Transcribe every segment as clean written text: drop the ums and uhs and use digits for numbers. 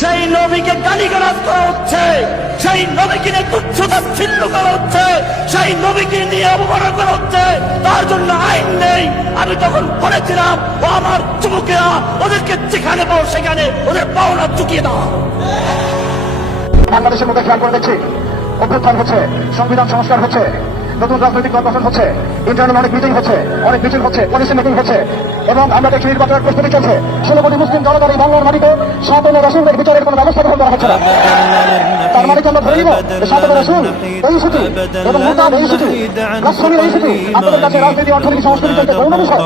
সেই নবীকে গালিগালাজ করা হচ্ছে, সেই নবীকে নিয়ে তুচ্ছতাচ্ছিল্য করা হচ্ছে, সেই নবীকে নিয়ে অপমান করা হচ্ছে, তার জন্য আইন নেই। আমি তখন বলেছিলাম, ও আমার যুবকেরা, ওদেরকে যেখানে পাও সেখানে ওদের পাওনা চুকিয়ে দাও। বাংলাদেশের মধ্যে খেয়াল করে দেখছি, অভ্যুত্থান হচ্ছে, সংবিধান সংস্কার হচ্ছে, নতুন রাজনৈতিক দল গঠন হচ্ছে, ইন্টারনাল অনেক মিটিং হচ্ছে, অনেক মিছিল হচ্ছে, পলিসি মিটিং হচ্ছে, এবং আমরা দেখছি নির্বাচনের প্রস্তুতি চলছে। 16 কোটি মুসলিম জনগণ এই বাংলার মাটিতে 7 রাসূলের বিচারের কোনো ব্যবস্থা গ্রহণ করা হচ্ছে না। তার মানে আমরা ধরে নিব 7 রাসূল এই ইস্যুটি এবং মুতাদ এই ইস্যুটি, রাসূলের এই ইস্যুটি আপনাদের কাছে রাজনীতি, অর্থনীতি, সংস্কৃতি থেকে গৌণ বিষয়।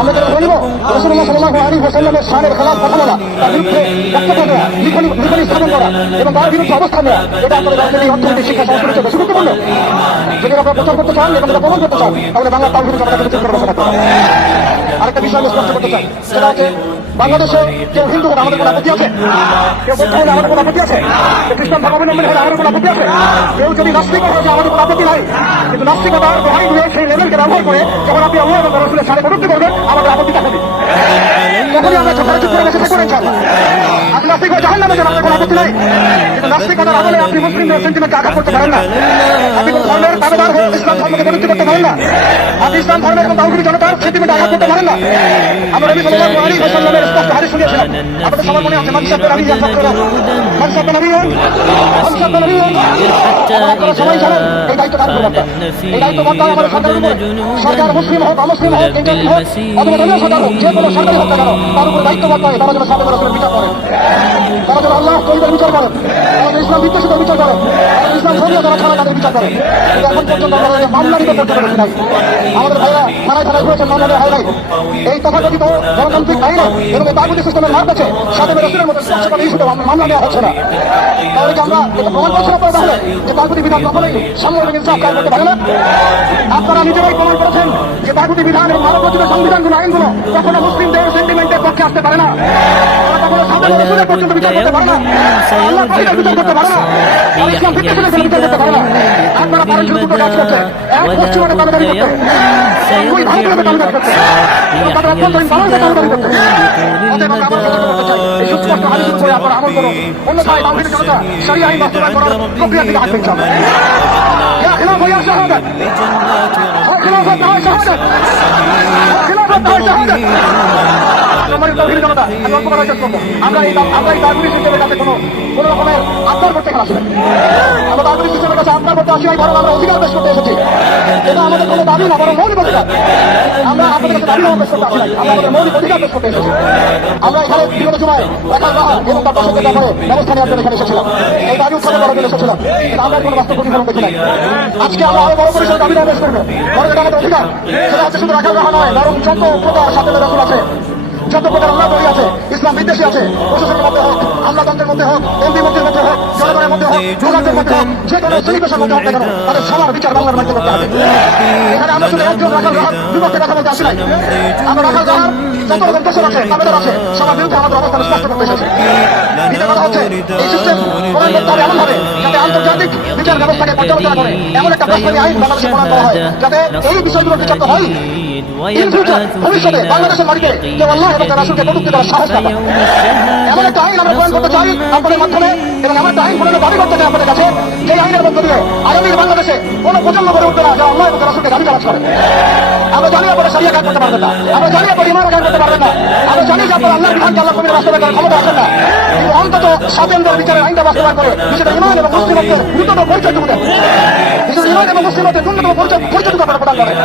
আমরা ধরে নিব রাসূলুল্লাহ সাল্লাল্লাহু আলাইহি ওয়াসাল্লামের শানের খেলাফ কথা বলা, তার বিরুদ্ধে বক্তব্য দেওয়া, লিখনি স্থাপন করা এবং তার বিরুদ্ধে অবস্থান নেওয়া, এটা আপনাদের রাজনীতি, অর্থনীতি, শিক্ষা, সংস্কৃতি থেকে বেশি গুরুত্বপূর্ণ। যদি আপনারা প্রচার করতে চান এবং প্রমাণ করতে চান, তাহলে বাংলা তাওহীদের জনতা বিরোধী করে বসে থাকতে হবে। আরেকটা বিষয় আমি স্পষ্ট করতে চাই, সেটা হচ্ছে বাংলাদেশে কেউ হিন্দু হলে আমাদের কোনো আপত্তি আছে, কেউ বৌদ্ধ হলে আমাদের কোনো আপত্তি আছে, কেউ খ্রিস্টান ধর্মাবলম্বী হলে আমাদের কোনো আপত্তি আছে, কেউ যদি নাস্তিক হয় আমাদের কোনো আপত্তি নাই। কিন্তু নাস্তিকতার দোহাই দিয়ে সেই লেভেলকে ব্যবহার করে যখন আপনি আল্লাহ এবং রাসূলের সাথে কটূক্তি করবেন, আমাদের আপত্তি থাকবে। তখনই আমরা চোখে চুপ করে বসে থাকবো ইনশাআল্লাহ। আপনি নাস্তিক হয়ে জাহান্নামে যান, আমাদের কোনো আপত্তি নাই। কিন্তু নাস্তিকতার আমলে আপনি মুসলিমদের সেন্টিমেন্টকে আঘাত করতে পারেন না। আপনি কোন ধর্মের দাবিদার হয়ে ইসলাম ধর্মকে বিরক্তি করতে পারেন না। আপনি ইসলাম ধর্মের এবং তাওহীদি জনতার সেন্টিমেন্টে আঘাত করতে পারেন না। আমরা নবী সাল্লাল্লাহু আলাইহি ওয়াসাল্লামের স্পষ্ট হাদিস শুনিয়েছিলাম, আপনাদের সবার মনে আছে, মান সাব্বা নাবিয়্যান ফাকরাহু, মান সাব্বা নাবিয়্যান, মান সাব্বা নাবিয়্যান। আপনারা সবাই জানেন এই দায়িত্ব কার উপর বর্তায়। এই দায়িত্ব বর্তায় আমাদের সরকারের উপরে। সরকার মুসলিম হোক, অমুসলিম হোক, ইন্টারনেট হোক, অথবা দলীয় সরকার হোক, যে কোনো সরকারি হোক না কেন, তার উপরে দায়িত্ব বর্তায় তারা যেন সাহাবা রাসূলের বিচার করেন, তারা যেন আল্লাহ তৈরিদের বিচার করেন, তারা যেন ইসলাম বিদ্বেষীদের বিচার করেন, তারা ইসলাম ধর্মীয় যারা ছাড়া তাদের বিচার করেন। কিন্তু এখন পর্যন্ত আমরা মামলা নিতে করতে পারছি নাই। আমাদের ভাইরা থানায় থানায় ঘুরেছেন, মামলা নেওয়া হয় নাই। এই তথাকথিত গণতান্ত্রিক আইনে এবং এই তাগুতি সিস্টেমের মার কাছে সাথে রাসূলের মতো স্পষ্টভাবে ইস্যুতে মামলা নেওয়া হচ্ছে না। তাহলে কি আমরা এটা প্রমাণ করছি না তাহলে যে তাগুতি বিধান কখনোই সাম্য এবং ইনসাফ কায়েম করতে পারে না? আপনারা নিজেরাই প্রমাণ করেছেন যে তাগুতি বিধান এবং মানবরচিত সংবিধানগুলো, আইনগুলো কখনো মুসলিমদের সেন্টিমেন্টের পক্ষে আসতে পারে না। তারা কখনো সাধারণ রাসূলের পর্যন্ত বিচার করতে পারে না, আল্লাহ তাআলার বিচার করতে পারে না, আর ইসলাম বিদ্বেষীদের বিচার করতে পারে না। আপনারা পারেন শুধু দুটো কাজ করতে, এক পশ্চিমাদের দাবিদারি করতে, দুই ভারতীয়দের দাবিদারি করতে এবং তাদের অভ্যন্তরীণ বাংলাদেশের দাবিদারি করতে। অতএব আমরা আবার সতর্ক করতে চাই, এই সুস্পষ্ট হাদিসের উপরে আপনারা আমল করুন, অন্যথায় তাওহীদের জনতা শরিয়া আইন বাস্তবায়ন করার প্রক্রিয়া থেকে হাঁটবে ইনশাআল্লাহ। ইয়া খিলাফত ইয়া শাহাদাত, খিলাফত না হয় শাহাদাত, খিলাফত না হয় শাহাদাত। আমাদের তাওহীদের জনতা আমি অল্প করার চেষ্টা করব। আমরা এই তাগুতি সিস্টেমের কাছে কোনো রকমের আত্মার করতে আসি না। আমরা তাগুতি সিস্টেমের কাছে আত্মার করতে আসি নাই, বরং আমরা অধিকার পেশ করতে এসেছি। এটা আমাদের কোনো দাবি না, বরং মৌলিক অধিকার। আমরা আপনাদের কাছে দাবি পেশ করতে আসি নাই, আমরা আমাদের মৌলিক অধিকার পেশ করতে এসেছি। আমরা এখানে বিগত সময় একাল রাহা এবং তার দর্শকদের ব্যাপারে ব্যবস্থা নেওয়ার জন্য এখানে এসেছিলাম, এই দাবি উত্থাপন করার জন্য এসেছিলাম। কিন্তু আমরা কোনো বাস্তব প্রতিফলন দেখি নাই। আজকে আমরা আরো বড় পরিসরে দাবি পেশ করবো, বরং এটা আমাদের অধিকার। সেটা হচ্ছে শুধু একাল রাহা নয়, বরং যত প্রকার সাথে রাসূল আছে, যত প্রকার আল্লাহ তৈরি আছে, ইসলাম বিদ্বেষী আছে, প্রশাসনের মধ্যে হোক, আমলাতন্ত্রের মধ্যে হোক, এমপি মন্ত্রীর মধ্যে হোক, জনগণের মধ্যে হোক, যুবকদের মধ্যে হোক, যে কোনো শ্রেণী পেশার মধ্যে হোক না কেন, তাদের সবার বিচার বাংলার মাটিতে করতে হবে। এখানে আমরা শুধু একজন রাখাল রাহার বিপক্ষে কথা বলতে আসি নাই। আমরা রাখাল রাহার যত রকম দোষর আছে, তাদের আছে, সবার বিরুদ্ধে আমাদের অবস্থান স্পষ্ট করতে এসেছি। দ্বিতীয় কথা হচ্ছে, এই সিস্টেম প্রণয়ন করতে হবে এমন ভাবে যাতে আন্তর্জাতিক বিচার ব্যবস্থাকে পর্যালোচনা করে এমন একটা প্রস্তাবী আইন বাংলাদেশে প্রণয়ন করা হয়, যাতে এই বিষয়গুলো বিচার হয়। ভবিষ্যতে বাংলাদেশের মাটিতে কেউ আল্লাহ এবং তার রাসূলকে কটূক্তি করার সাহস না পায়। এমন একটা আইন আমরা প্রণয়ন করতে চাই আপনাদের মাধ্যমে, এবং এমন একটা আইন প্রণয়নের দাবি করতে চাই আপনাদের কাছে, যে আইনের মধ্য দিয়ে আগামীর বাংলাদেশে কোনো প্রজন্ম গড়ে উঠবে না যারা আল্লাহ এবং তার রাসূলকে গালি গালাজ করে। আমরা জানি আপনারা শরিয়া কায়েম করতে পারবেন না, আমরা জানি আপনারা ঈমান কায়েম করতে পারবেন না, আমরা জানি যে আপনারা আল্লাহর বিধানকে আল্লাহ কবির বাস্তবায়ন করার ক্ষমতা আছেন না। কিন্তু অন্তত স্বাধীনদের বিচারের আইনটা বাস্তবায়ন করে নিজেদের ঈমান এবং মুসলিমত্বের দ্রুততম পরিচয়টুকু দেন, নিজেদের ঈমান এবং মুসলিমত্বের ন্যূনতম পরিচয়টুকু আপনারা প্রদান করেন।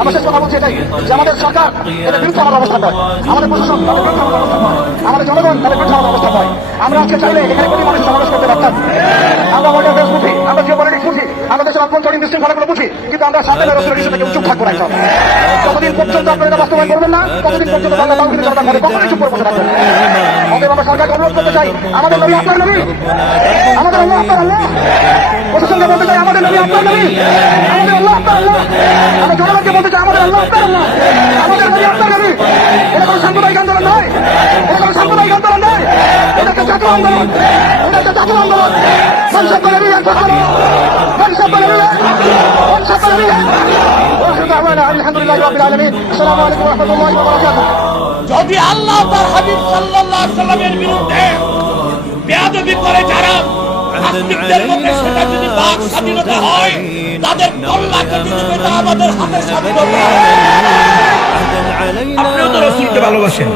আমরা শেষ কথা বলছি এটাই, যে আমাদের সরকার এদের বিরুদ্ধে আমাদের অবস্থান নয়, আমাদের প্রশাসন তাদের বিরুদ্ধে আমাদের অবস্থান নয়, আমাদের জনগণ তাদের বিরুদ্ধে আমাদের অবস্থান নয়। আমরা আজকে চাইলে এখানে কোটি মানুষ সমাবেশ করতে পারতাম। আমরা আমাদের দেশ বুঝি, আমরা জিওপলিটিক্স বুঝি, আমরা দেশের অভ্যন্তরীণ বিশৃঙ্খলাগুলো বুঝি, কিন্তু আমরা সাথে রাসূলের ইস্যু থেকে চুপ থাকবো না। যতদিন পর্যন্ত আপনারা এটা বাস্তবায়ন করবেন না, ততদিন পর্যন্ত বাংলা তাওহীদের জনতা ঘরে কখনোই চুপ করে বসে থাকবেন। অতএব আমরা সরকারকে অনুরোধ করতে চাই, আমাদের নবী আপনার নবী, আমাদের আল্লাহ আপনার আল্লাহ। প্রশাসনকে বলতে চাই, আমাদের নবী আপনার নবী, আমাদের আল্লাহ আপনার আল্লাহ। আমরা জনগণকে বলতে চাই, আমাদের আল্লাহ আপনার আল্লাহ, আমাদের নবী আপনার নবী। এটা কোনো সাম্প্রদায়িক আন্দোলন নয়, এটা কোনো সাম্প্রদায়িক আন্দোলন নয়, এটা একটা জাতীয় আন্দোলন, এটা একটা জাতীয় আন্দোলন। মানুষের করে নিয়ে মানুষের করে নিয়ে মানুষের করে নিয়ে আলহামদুলিল্লাহ রাব্বিল আলামিন। আসসালামু আলাইকুম ওয়া রাহমাতুল্লাহি ওয়া বারাকাতুহু। যদি আল্লাহ তার হাবিব সাল্লাল্লাহু আলাইহি সাল্লামের বিরুদ্ধে বেয়াদবি করে যারা নাস্তিকদের মধ্যে, সেটা যদি বাক স্বাধীনতা হয়, তাদের কল্লা কেটে দেবে, তা আমাদের হাতে স্বাধীনতা। আপনিও তো রসুলকে ভালোবাসেন,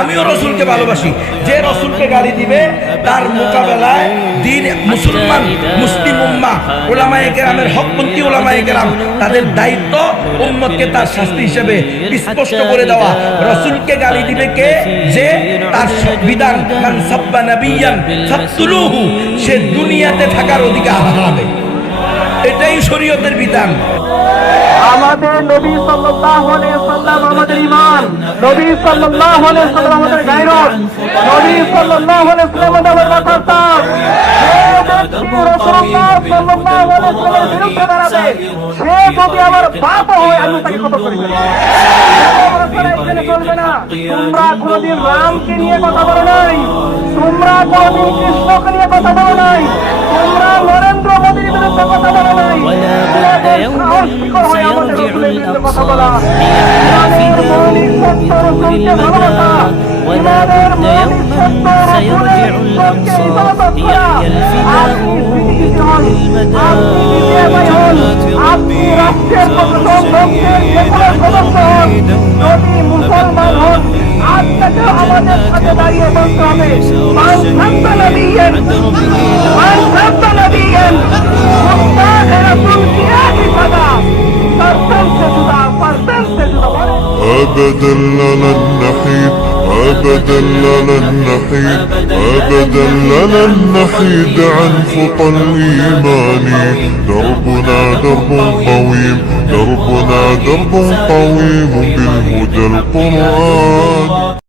আমিও রসুলকে ভালোবাসি। যে রসুলকে গালি দিবে তার মোকাবেলায় দিন মুসলমান মুসলিম উম্মাহ উলামায়ে কেরামের হকপন্থী উলামায়ে কেরাম তাদের দায়িত্ব উম্মতকে তার শাস্তি হিসেবে স্পষ্ট করে দেওয়া। রসুলকে গালি দিবে কে? যে তার বিধান মান সাব্বা নাবিয়ান ফাকতুলুহু, সে দুনিয়াতে থাকার অধিকার হারাবে। এটাই শরীয়তের বিধান। আমাদের নবী সাল্লাল্লাহু আলাইহি ওয়াসাল্লাম আমাদের ঈমান, নবী সাল্লাল্লাহু আলাইহি ওয়াসাল্লাম আমাদের গায়রত, নবী সাল্লাল্লাহু আলাইহি ওয়াসাল্লাম আমাদের রাসূল। রাসূলুল্লাহ সাল্লাল্লাহু আলাইহি ওয়াসাল্লামের বিরুদ্ধে দাঁড়াবে, সে যদি আমার বাপ হয় আমি তাকে কতল করে ফেলব। এখানে চলবে না। তোমরা কোনদিন রামকে নিয়ে কথা বলো নাই, তোমরা কোনদিন কৃষ্ণকে নিয়ে কথা বলো নাই, তোমরা নরেন্দ্র মোদীর বিরুদ্ধে কথা বলো নাই। মুসলমান হন, আজ থেকে আমাদের সাথে দাঁড়িয়ে বলতে হবে أبدا لن نحيد، أبدا لن نحيد، أبدا لن نحيد عن خطى الإيمان. دربنا درب قويم، دربنا درب قويم بالهدى القرآن.